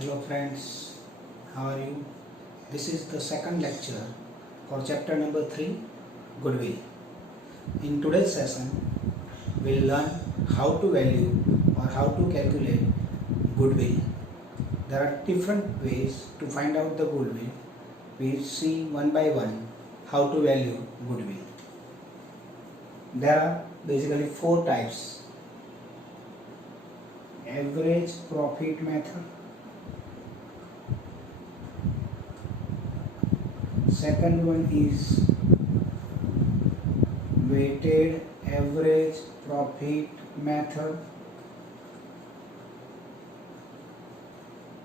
Hello friends, how are you? This is the second lecture for chapter number 3, Goodwill. In today's session, we'll learn how to value or how to calculate goodwill. There are different ways to find out the goodwill. We'll see one by one how to value goodwill. There are basically 4 types. Average profit method. Second one is weighted average profit method.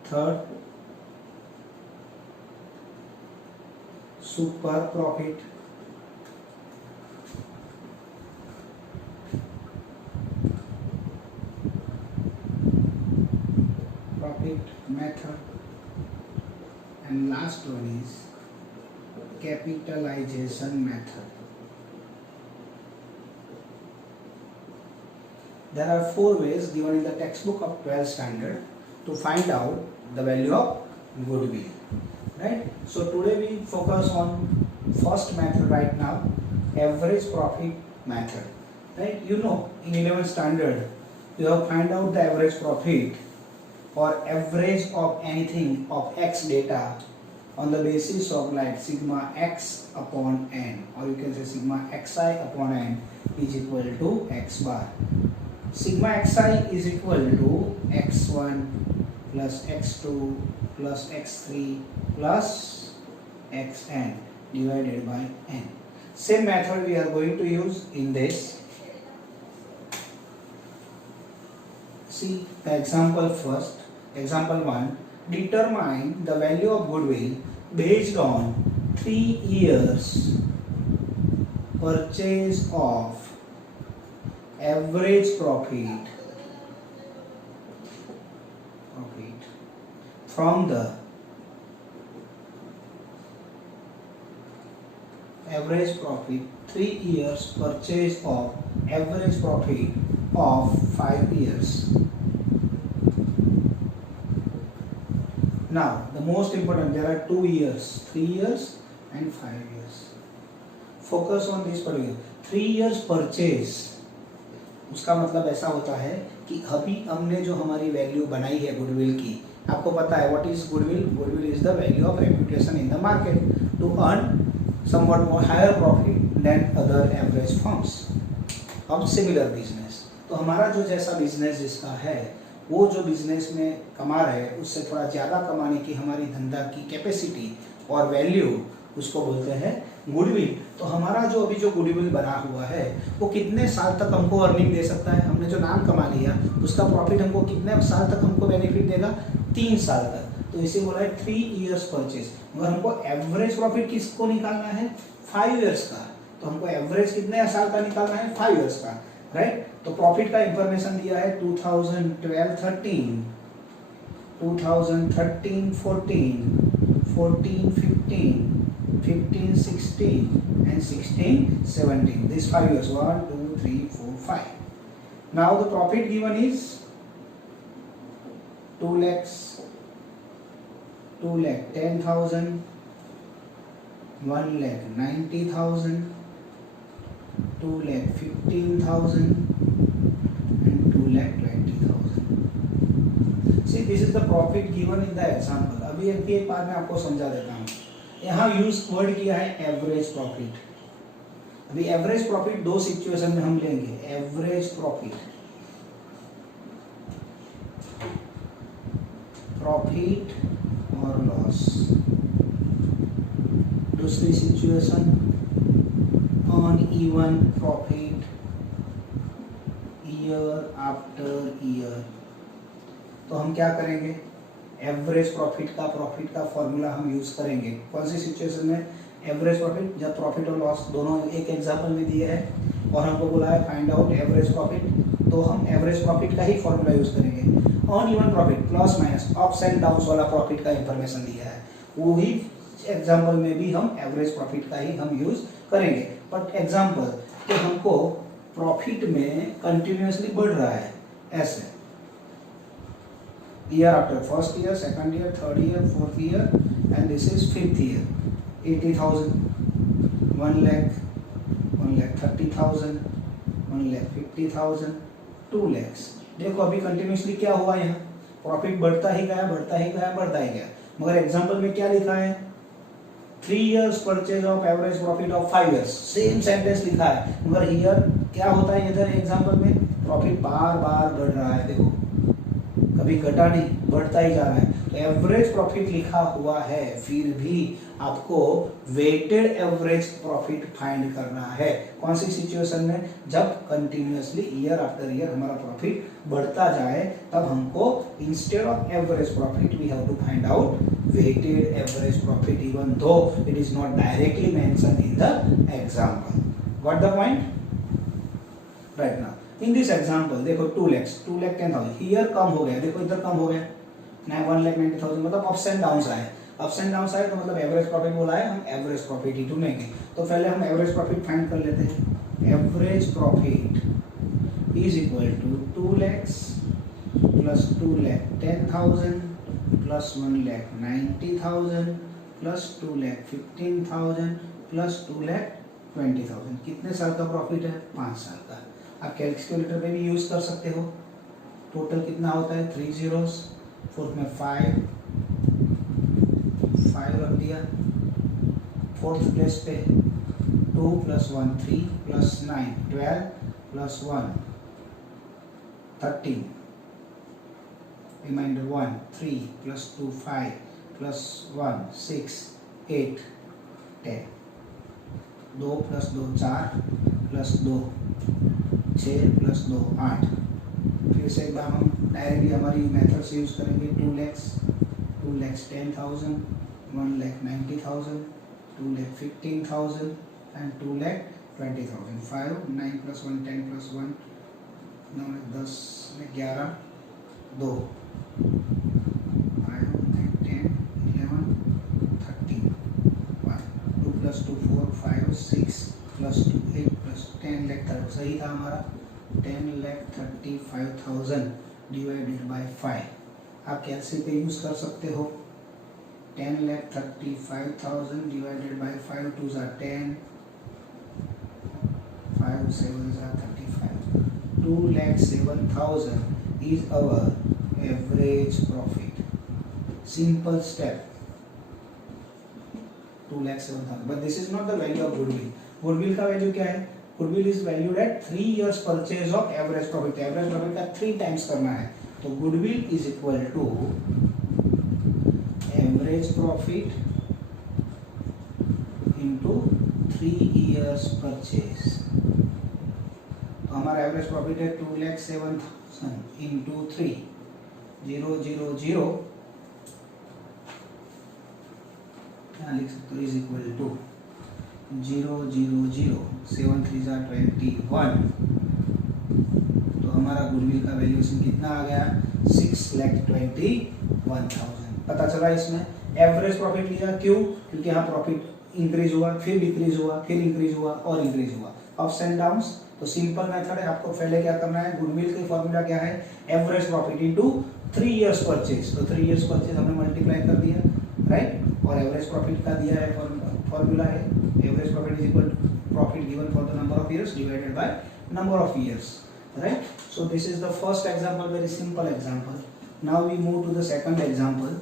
Third, super profit. Method, and last one is capitalization method. There are 4 ways given in the textbook of 12th standard to find out the value of goodwill, right? So today we focus on first method right now, average profit method, right? You know, in 11th standard you have find out the average profit or average of anything of x data on the basis of like sigma x upon n, or you can say sigma xi upon n is equal to x bar. Sigma xi is equal to x1 plus x2 plus x3 plus xn divided by n. Same method we are going to use in this. See the example first. Example 1. Determine the value of goodwill based on 3 years purchase of average profit from the average profit 3 years purchase of average profit of 5 years. Now, the most important, there are 2 years, 3 years and 5 years. Focus on this particular 3 years purchase. उसका मतलब ऐसा होता है कि अभी हमने जो हमारी वैल्यू बनाई है गुडविल की, आपको पता है what is goodwill? Goodwill is the value of reputation in the market to earn somewhat more higher profit than other average firms of similar business. तो हमारा जो जैसा बिजनेस जिसका है, वो जो बिजनेस में कमा रहे हैं उससे थोड़ा ज़्यादा कमाने की हमारी धंधा की कैपेसिटी और वैल्यू, उसको बोलते हैं गुडविल. तो हमारा जो अभी जो गुडविल बना हुआ है वो कितने साल तक हमको अर्निंग दे सकता है? हमने जो नाम कमा लिया उसका प्रॉफिट हमको कितने साल तक हमको बेनिफिट देगा? 3 साल तक. तो इसे बोला है 3 इयर्स परचेज. मगर हमको एवरेज प्रॉफिट किसको निकालना है? 5 इयर्स का. तो हमको एवरेज कितने साल का निकालना है? 5 इयर्स का, राइट? तो प्रॉफिट का इंफॉर्मेशन दिया है 2012-13, 2013-14, 14-15, 15-16 and 16-17. These 5 years, 1, 2, 3, 4, 5. Now the profit given is 2 lakhs, 2,10,000, 1,90,000, 2,15,000 and 2,20,000. See, this is the profit given in the example. अभी एक बार मैं आपको समझा देता हूँ. यहाँ यूज वर्ड किया है एवरेज प्रॉफिट. अभी एवरेज प्रॉफिट 2 सिचुएशन में हम लेंगे. एवरेज प्रॉफिट और लॉस. दूसरी situation uneven profit year after year. तो हम क्या करेंगे? एवरेज प्रॉफिट का फॉर्मूला हम यूज करेंगे. कौन सी सिचुएशन में? एवरेज प्रॉफिट, जब प्रॉफिट और लॉस दोनों एक एग्जांपल में दिए हैं और हमको बोला है फाइंड आउट एवरेज प्रॉफिट, तो हम एवरेज प्रॉफिट का ही फॉर्मूला यूज करेंगे. Uneven profit plus minus ups and downs वाला प्रॉफिट का इंफॉर्मेशन दिया है, वही एग्जांपल में भी हम एवरेज प्रॉफिट का ही हम यूज करेंगे. बट एग्जांपल कि हमको प्रॉफिट में कंटिन्यूअसली बढ़ रहा है ऐसे, year after, first year, second year, third year, fourth year, and this is fifth year. 80,000, 1 lakh, 1,30,000, 1,50,000, 2 lakhs. देखो अभी कंटिन्यूसली क्या हुआ, यहाँ प्रॉफिट बढ़ता ही गया, बढ़ता ही गया, बढ़ता ही गया, मगर एग्जाम्पल में क्या लिखा है, 3 years purchase of average profit of 5 years, same sentence लिखा है, मगर हियर क्या होता है, इधर एग्जाम्पल में प्रॉफिट बार बार बढ़ रहा है, देखो कभी घटा नहीं, बढ़ता ही जा रहा है। तो एवरेज प्रॉफिट लिखा हुआ है, फिर भी आपको वेटेड एवरेज प्रॉफिट फाइंड करना है। कौन सी सिचुएशन में, जब कंटिन्यूअसली ईयर आफ्टर ईयर हमारा प्रॉफिट बढ़ता जाए, तब हमको instead of average profit we have to find out weighted average profit, even though it is not directly mentioned in the example. Got the point? Right now in this example देखो 2 lakhs, 2,10,000 here come हो गया, देखो इधर कम हो गया, 1,90,000, मतलब ups and downs आए, ups and downs आए तो मतलब एवरेज प्रॉफिट बोला है, हम एवरेज प्रॉफिट ही ढूंढेंगे। तो पहले हम एवरेज प्रॉफिट फाइंड कर लेते हैं। Average profit is equal to 2 lakhs plus 2,10,000 plus 1,90,000 plus 2,15,000 plus 2,20,000। कितने साल का प्रॉफिट है? 5 साल का। आप कैलकुलेटर पे भी यूज कर सकते हो। टोटल कितना होता है? 3 zeros, फोर्थ में 5 रख दिया, फोर्थ प्लेस पे 2 + 1 3 + 9 12 + 1 13, रिमाइंडर 1 3 + 2 5 + 1 6 8 10, 2 + 2 4 + 2 6 + 2 8। फिर से एक बार हम डायरेक्टली हमारी मेथड से यूज करेंगे। 2 lakhs, 2,10,000, 1,90,000, 2,15,000 and 2,20,000। 5 9 + 1 10 + 1 9 10 11 2 5 9 10 11 13 1 2 + 2 4 5 6 + 2 8 + 10 lakh 30, सही था हमारा। 10,35,000 डिवाइडेड बाय 5 आप कैलसी पे यूज कर सकते हो। 10,35,000 divided by 5 2 are 10 5 7 are 35। 2,07,000 is our average profit। Simple step। 2,07,000, but this is not the value of goodwill। goodwill का वैल्यू क्या है? goodwill is valued at 3 years purchase of average profit। average profit का 3 times करना है, तो goodwill is equal to average profit into 3 years purchase। तो हमारा average profit है 2,07,000 into 3 0 0 0, क्या लिख सकते हो, इज इक्वल टू 0 0 0 7 3 are 21। तो हमारा गुडविल का वैल्यूएशन कितना आ गया? 6,21,000। पता चला इसमें एवरेज प्रॉफिट लिया, क्यों? क्योंकि यहाँ प्रॉफिट इंक्रीज हुआ, फिर डिक्रीज हुआ, फिर इंक्रीज हुआ और इंक्रीज हुआ, अप्स एंड डाउन्स। तो सिंपल मेथड है, आपको पहले क्या करना है, गुडविल की फॉर्मूला क्या है? Average profit into 3 years purchase. तो 3 years परचेज हमने मल्टीप्लाई कर दिया, राइट, और एवरेज प्रॉफिट का दिया है फॉर्मूला है average profit is equal to profit given for the number of years divided by number of years, right. So this is the first example, very simple example. Now we move to the second example.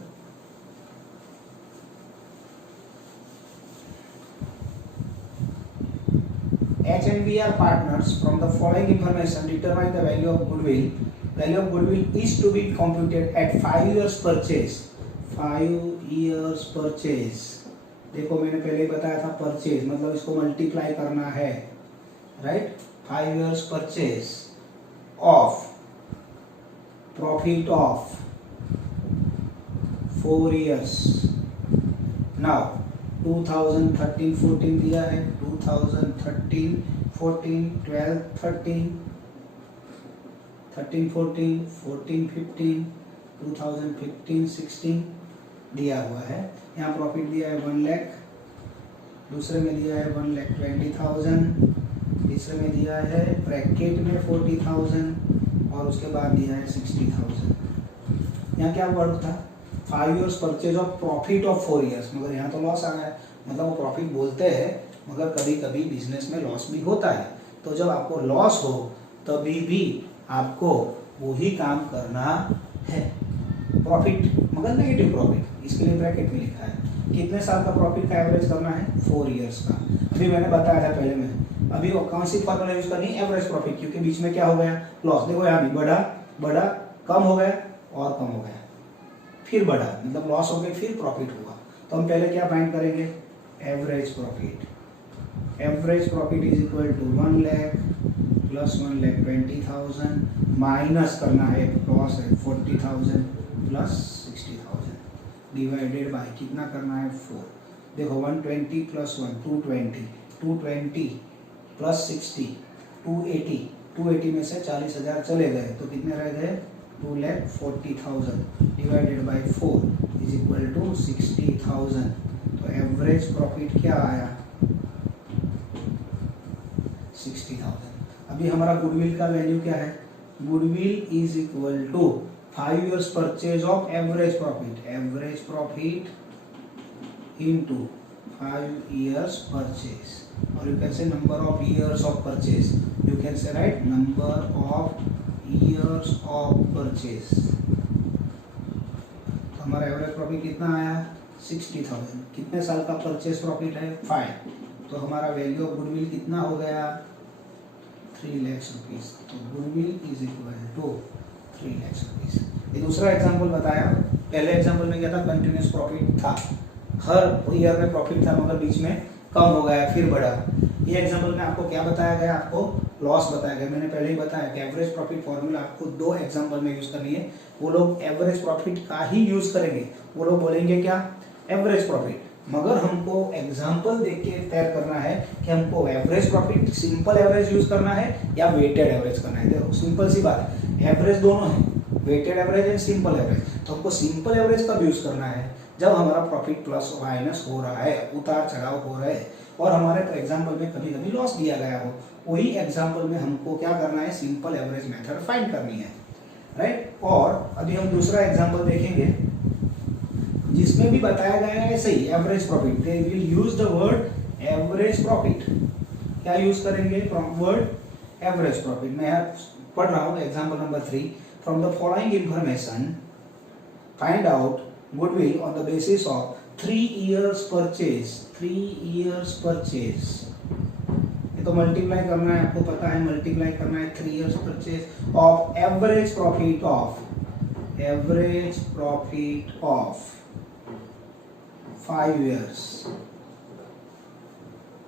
H and B are partners. From the following information, determine the value of goodwill. Value of goodwill is to be computed at 5 years purchase. 5 years purchase. देखो मैंने पहले बताया था purchase मतलब इसको multiply करना है, right. 5 years purchase of profit of 4 years। Now 2013-14 दिया है, 2013, 14, 12, 13, 13, 14, 14, 15, 2015, 16 दिया हुआ है। यहाँ प्रॉफिट दिया है 1 लाख, दूसरे में दिया है 1,20,000, तीसरे में दिया है ब्रैकेट में 40,000 और उसके बाद दिया है 60,000। यहाँ क्या वर्ड था, 5 years purchase of profit of 4 years, मगर यहाँ तो लॉस आ गया। मतलब वो प्रॉफिट बोलते हैं मगर कभी कभी बिजनेस में लॉस भी होता है। तो जब आपको लॉस हो तभी भी आपको वही काम करना है, प्रॉफिट मगर नेगेटिव प्रॉफिट, इसके लिए ब्रैकेट में लिखा है। कितने साल का प्रॉफिट का एवरेज करना है, 4 years का। अभी मैंने बताया था पहले में, अभी वो कौन सी फॉर्मूला यूज करनी है, एवरेज प्रॉफिट, क्योंकि बीच में क्या हो गया, लॉस। देखो यहाँ भी बढ़ा बढ़ा, कम हो गया और कम हो गया, फिर बढ़ा, मतलब लॉस हो गया फिर प्रॉफिट हुआ। तो हम पहले क्या फाइंड करेंगे, average profit. Average profit is equal to 1 lakh plus 1,20,000 माइनस करना है, लॉस है 40,000 प्लस 60,000 डिवाइडेड बाय कितना करना है, 4। देखो 120 प्लस 1 220, 220 प्लस 60 280, 280 में से 40,000 चले गए तो कितने रह गए, 2,40,000 divided by 4 is equal to 60,000। तो एवरेज प्रॉफिट क्या आया, 60,000। अभी हमारा गुडविल का वैल्यू क्या है, goodwill is equal to 5 years purchase of average profit, average profit into 5 years purchase, और you can say number of years of purchase, you can say right number of years of purchase. तो हमारा average profit कितना आया, 60,000। कितने साल का purchase profit है, 5। तो हमारा वैल्यू ऑफ गुडविल कितना हो गया, 3 lakhs रुपीज। तो goodwill is equal to 3 lakhs rupees. ये दूसरा एग्जांपल बताया। पहले एग्जांपल में क्या था, कंटिन्यूस प्रॉफिट था, हर ईयर में प्रॉफिट था मगर बीच में कम हो गया फिर बढ़ा। ये एग्जांपल में आपको क्या बताया गया, आपको लॉस बताया गया। मैंने पहले ही बताया कि एवरेज प्रॉफिट फॉर्मूला आपको 2 एग्जांपल में यूज करनी है। वो लोग एवरेज प्रॉफिट का ही यूज करेंगे, वो लोग बोलेंगे क्या, एवरेज प्रॉफिट, मगर हमको एग्जाम्पल देख के तय करना है कि हमको average profit simple average use करना है या वेटेड एवरेज करना है। देखो सिंपल सी बात है, एवरेज दोनों है, weighted average and simple average. तो हमको सिंपल एवरेज कब यूज करना है, जब हमारा प्रॉफिट प्लस माइनस हो रहा है, उतार चढ़ाव हो रहे हैं, और हमारे एग्जाम्पल में कभी कभी लॉस दिया गया हो, वही एग्जाम्पल में हमको क्या करना है, सिंपल एवरेज मेथड फाइंड करनी है, राइट। और अभी हम दूसरा एग्जाम्पल देखेंगे जिसमें भी बताया गया है ऐसे ही, average profit. They will use the word average profit. क्या यूज करेंगे, वर्ड एवरेज प्रॉफिट। मैं पढ़ रहा हूँ example number 3। From the following information find out goodwill on the basis of 3 years purchase. 3 years purchase, ये तो मल्टीप्लाई करना है, आपको पता है मल्टीप्लाई करना है। 3 years purchase of average profit of, average profit of 5 years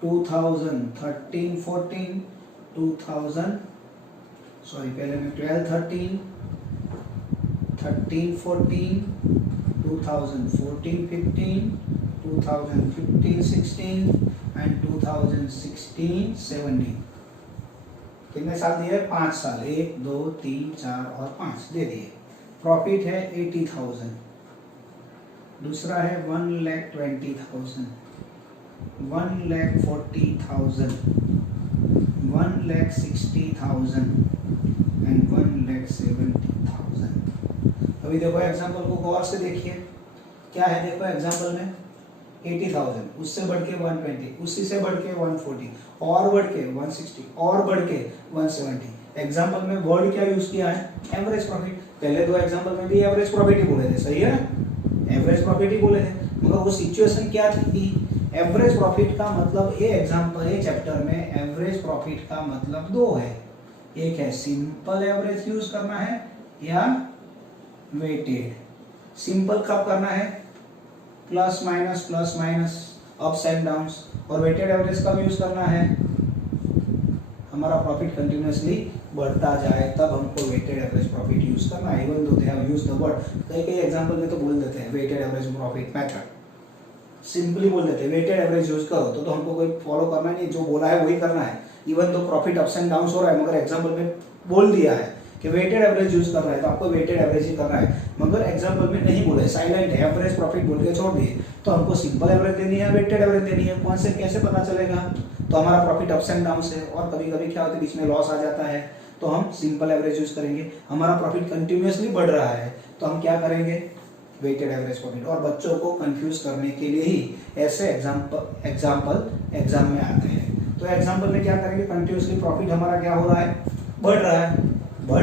2013-14 2000 sorry पहले में 12-13 13-14 2014-15 2015-16 एंड 2016-17। कितने साल दिए, 5 साल, 1 2 3 4 और 5 दे दिए। प्रॉफिट है 80,000। दूसरा है 1,20,000, 1,40,000, 1,60,000 एंड 1,70,000। अभी देखो एग्जांपल को गौर से देखिए, क्या है, देखो एग्जांपल में 80,000, उससे बढ़ के 120, उसी से बढ़ के 140, और बढ़ के 160, और बढ़ के 170। एग्जांपल में वर्ड क्या यूज किया है, एवरेज प्रॉफिट। पहले 2 एग्जांपल में भी एवरेज प्रॉफिट ही बोले थे, सही है ना, एवरेज प्रॉफिट ही बोले थे, मगर वो सिचुएशन क्या थी, एवरेज प्रॉफिट का मतलब ये एग्जांपल, ये चैप्टर में एवरेज प्रॉफिट का मतलब 2 है। एक है सिंपल एवरेज यूज करना है या वेटेड। सिंपल कब करना है, plus minus ups and downs, और वेटेड एवरेज कब यूज करना है, हमारा प्रॉफिट कंटिन्यूअसली बढ़ता जाए तब हमको वेटेड एवरेज प्रॉफिट यूज करना है। Even though they have used the word, कई एग्जांपल में तो बोल देते हैं weighted average profit method, simply बोल देते हैं वेटेड एवरेज यूज करो, तो हमको कोई फॉलो करना नहीं, जो बोला है वही करना है। इवन दो प्रॉफिट अप्स एंड डाउन्स हो रहा है, मगर एग्जांपल में बोल दिया है कि वेटेड एवरेज यूज करना है, तो आपको वेटेड एवरेज ही करना है, मगर एग्जांपल में नहीं बोले, साइलेंट है, एवरेज प्रॉफिट बोल के छोड़ दिए। तो हमको सिंपल एवरेज देनी है, वेटेड एवरेज देनी है, कौन से कैसे पता चलेगा, तो हमारा प्रॉफिट अप्स एंड डाउन्स है, और कभी कभी क्या होता है बीच में लॉस आ जाता है, तो तो हम सिंपल एवरेज यूज करेंगे। हमारा प्रॉफिट कंटिन्यूअसली बढ़ रहा है तो हम क्या करेंगे, वेटेड एवरेज प्रॉफिट। और बच्चों को कंफ्यूज करने के लिए ही ऐसे एग्जाम्पल एग्जाम में आते हैं। तो एग्जाम्पल में क्या करेंगे, कंटिन्यूअसली प्रॉफिट हमारा क्या हो रहा है, बढ़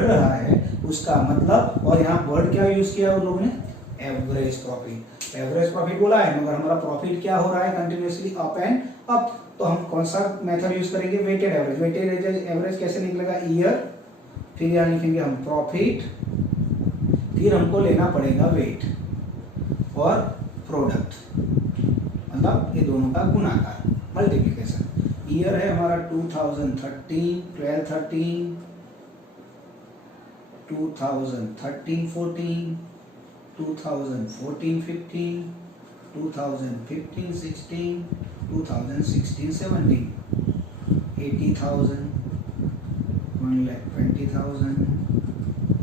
रहा है उसका मतलब, और यहाँ वर्ड क्या यूज किया उन लोगों ने, एवरेज प्रॉफिट। एवरेज प्रॉफिट बोला है मगर हमारा प्रॉफिट क्या हो रहा है, कंटिन्यूअसली अप एंड अप। तो हम कौन सा मेथड यूज करेंगे, वेटेड एवरेज। वेटेड एवरेज कैसे निकलेगा, ईयर, फिर यहाँ लिखेंगे हम प्रॉफिट, फिर हमको लेना पड़ेगा वेट और प्रोडक्ट, मतलब ये दोनों का गुणाकार, मल्टीप्लिकेशन। ईयर है हमारा 2013, 12-13, 2013-14, 2014-15, 2015-16, 2016-17, 80,000, 1,20,000,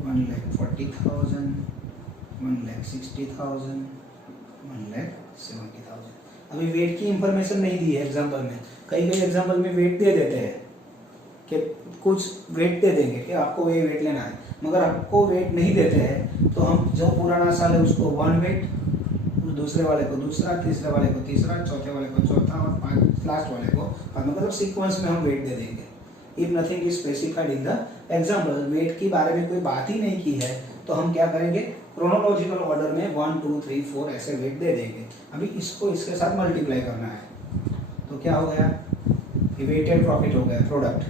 1,40,000, 1,60,000, 1,70,000। अभी वेट की इंफॉर्मेशन नहीं दी है एग्जाम्पल में। कई एग्जाम्पल में वेट दे देते हैं कि कुछ वेट दे देंगे कि आपको ये वेट लेना है, मगर आपको वेट नहीं देते हैं तो हम जो पुराना साल है उसको 1 वेट, दूसरे वाले को दूसरा, तीसरे वाले को तीसरा, चौथे वाले को चौथा और लास्ट वाले को, मतलब सीक्वेंस में हम वेट दे देंगे। If nothing is specified in the example, weight के बारे में कोई बात ही नहीं की है तो हम क्या करेंगे, क्रोनोलॉजिकल ऑर्डर में 1 2 3 4 ऐसे वेट दे देंगे। अभी इसको इसके साथ मल्टीप्लाई करना है तो क्या हो गया, वेटेड प्रॉफिट हो गया, प्रोडक्ट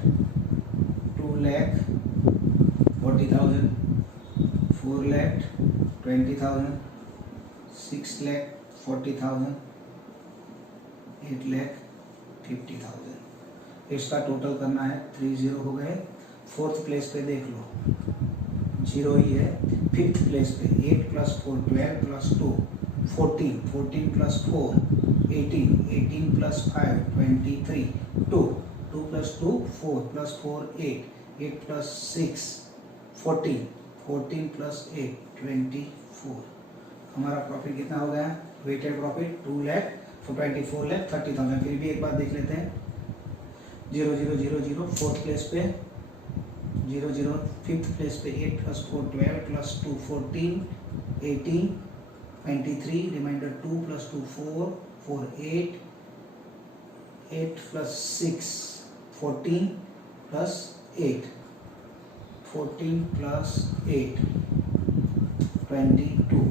2,40,000, 4,20,000, 6,40,000, 8,50,000। इसका टोटल करना है, 3 0 हो गए। फोर्थ प्लेस पे देख लो 0 ही है। फिफ्थ प्लेस पे 8 + 4 12 + 2 14, 14 + 4 18, 18 + 5 23, 2 2 + 2 4 + 4 8, 8 + 6 14, 14 + 8 24। हमारा प्रॉफिट कितना हो गया, वेटेड प्रॉफिट 2,24,30,000। फिर भी एक बार देख लेते हैं, 0 0 0 0 फोर्थ प्लेस पे 0 0, फिफ्थ प्लेस पे 8 + 4 12 + 2 14 18 23, रिमाइंडर 2 + 2 4 4 8 8 + 6 14 + 8 14 + 8 22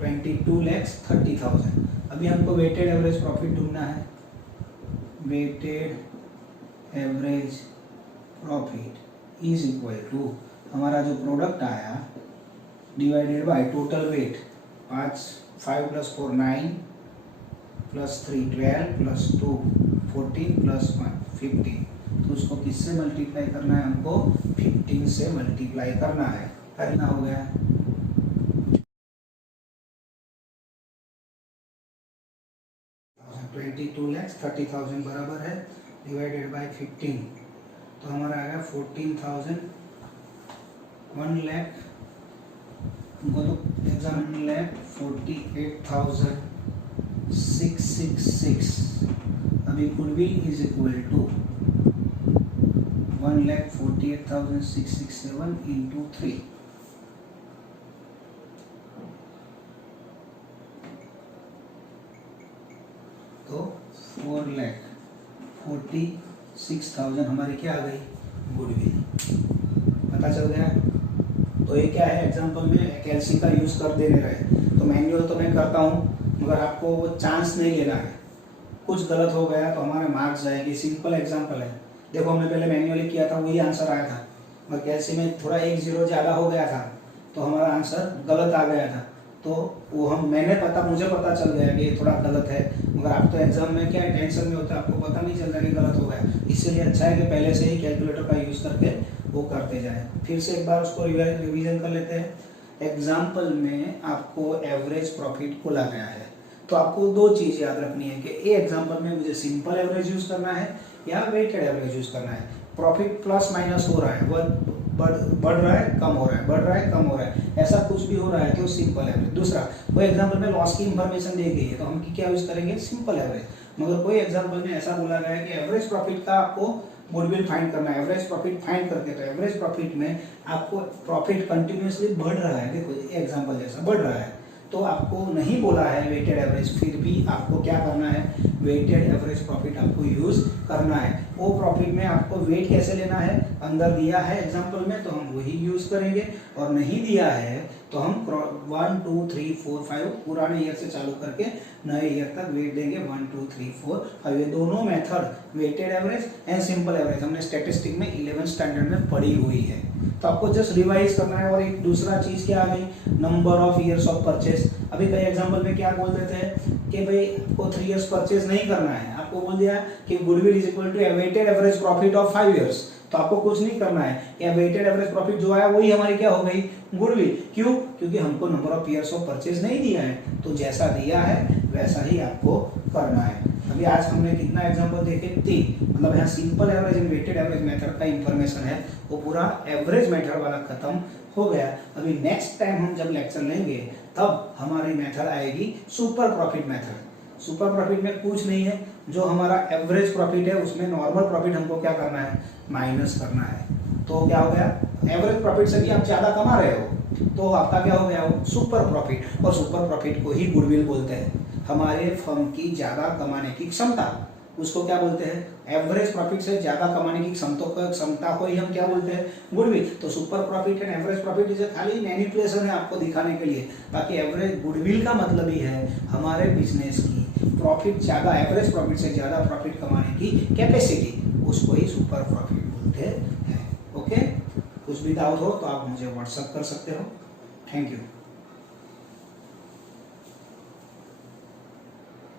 22,30,000। अभी हमको वेटेड एवरेज प्रॉफिट ढूंढना है। Weighted average profit is equal to हमारा जो प्रोडक्ट आया डिवाइडेड बाय टोटल वेट, 5 + 4 9 + 3 12 + 2 14 + 1 15। तो उसको किससे मल्टीप्लाई करना है, हमको 15 से मल्टीप्लाई करना है। कितना हो गया, 22,30,000 बराबर है डिवाइडेड बाय 15, तो हमारा आएगा 14,000, 1,48,666। अभी गुडविल इज इक्वल टू 1,48,667 × 3। तो 4,46,000 हमारी क्या आ गई, गुडविल। पता चल गया। तो ये क्या है, एग्जाम्पल में कैलसी का यूज कर दे रहे, तो मैन्युअल तो मैं करता हूँ मगर आपको वो चांस नहीं लेना है। कुछ गलत हो गया तो हमारे मार्क्स जाएगी। सिंपल एग्जाम्पल है, देखो हमने पहले मैन्युअली किया था वही आंसर आया था, मगर कैलसी में थोड़ा 1 0 ज़्यादा हो गया था तो हमारा आंसर गलत आ गया था। तो वो मुझे पता चल गया कि ये थोड़ा गलत है, मगर आप तो एग्जाम में क्या टेंशन में होता है, आपको पता नहीं चलता कि गलत हो गया। इसलिए अच्छा है कि पहले से ही कैलकुलेटर का यूज़ करके वो करते जाए। फिर से एक बार उसको रिवीजन कर लेते हैं। एग्जाम्पल में आपको एवरेज प्रॉफिट बोला गया है, तो आपको 2 चीज़ याद रखनी है कि ये एग्जाम्पल में मुझे सिंपल एवरेज यूज़ करना है या वेटेड एवरेज यूज़ करना है। प्रॉफिट प्लस माइनस हो रहा है, वह बढ़ रहा है कम हो रहा है, बढ़ रहा है कम हो रहा है, ऐसा कुछ भी हो रहा है तो सिंपल एवरेज। दूसरा, कोई एग्जाम्पल में लॉस की इंफॉर्मेशन दी गई है तो हम क्या यूज़ करेंगे, सिंपल एवरेज। मगर कोई एग्जाम्पल में ऐसा बोला गया है कि एवरेज प्रॉफिट का आपको गुडविल फाइंड करना है, एवरेज प्रॉफिट फाइंड करके, तो एवरेज प्रॉफिट में आपको प्रॉफिट कंटिन्यूअसली बढ़ रहा है, देखो एग्जांपल जैसा बढ़ रहा है, तो आपको नहीं बोला है वेटेड एवरेज, फिर भी आपको क्या करना है, वेटेड एवरेज प्रॉफिट आपको यूज करना है। वो प्रॉफिट में आपको वेट कैसे लेना है, अंदर दिया है एग्जांपल में तो हम वही यूज करेंगे, और नहीं दिया है तो हम 1 2 3 4 5 पुराने ईयर से चालू करके नए ईयर तक वेट देंगे 1 2 3 4 5। ये दोनों method weighted average and simple average हमने स्टैटिस्टिक में 11th स्टैंडर्ड में पढ़ी हुई है, तो आपको जस्ट रिवाइज करना है। और एक दूसरा चीज क्या आ गई, number of years of purchase. अभी कई एग्जांपल में क्या बोल देते हैं कि भाई आपको 3 इयर्स परचेस नहीं करना है, आपको बोल दिया कि goodwill is equal to weighted average profit of 5 years, तो आपको कुछ नहीं करना है, या वेटेड एवरेज प्रॉफिट जो आया वही हमारी क्या हो गई, गुडविल। क्यों, क्योंकि हमको number of years of purchase नहीं दिया है, तो जैसा दिया है वैसा ही आपको करना है। अभी आज हमने कितना एग्जांपल देखे, 3, मतलब यहाँ simple average and weighted average method का इंफॉर्मेशन है, वो पूरा एवरेज मेथड वाला खत्म हो गया। अभी नेक्स्ट टाइम हम जब लेक्चर लेंगे तब हमारी मेथड आएगी super profit method. Super profit में कुछ नहीं है, जो हमारा एवरेज प्रॉफिट है उसमें नॉर्मल प्रॉफिट हमको क्या करना है, माइनस करना है। तो क्या हो गया, एवरेज प्रॉफिट से भी आप ज्यादा कमा रहे हो तो आपका क्या हो गया, वो सुपर प्रॉफिट। और सुपर प्रॉफिट को ही गुडविल बोलते हैं, हमारे फर्म की ज्यादा कमाने की क्षमता, उसको क्या बोलते हैं, एवरेज प्रॉफिट से ज्यादा कमाने की क्षमता को ही हम क्या बोलते हैं, गुडविल। तो super profit and average profit is खाली मैनिपुलेशन है आपको दिखाने के लिए, बाकी एवरेज गुडविल का मतलब ही है हमारे बिजनेस की प्रॉफिट ज्यादा, एवरेज प्रॉफिट से ज्यादा प्रॉफिट कमाने की कैपेसिटी, उसको ही सुपर प्रॉफिट बोलते हैं। ओके, कुछ भी डाउट हो तो आप मुझे व्हाट्सएप कर सकते हो। Thank you.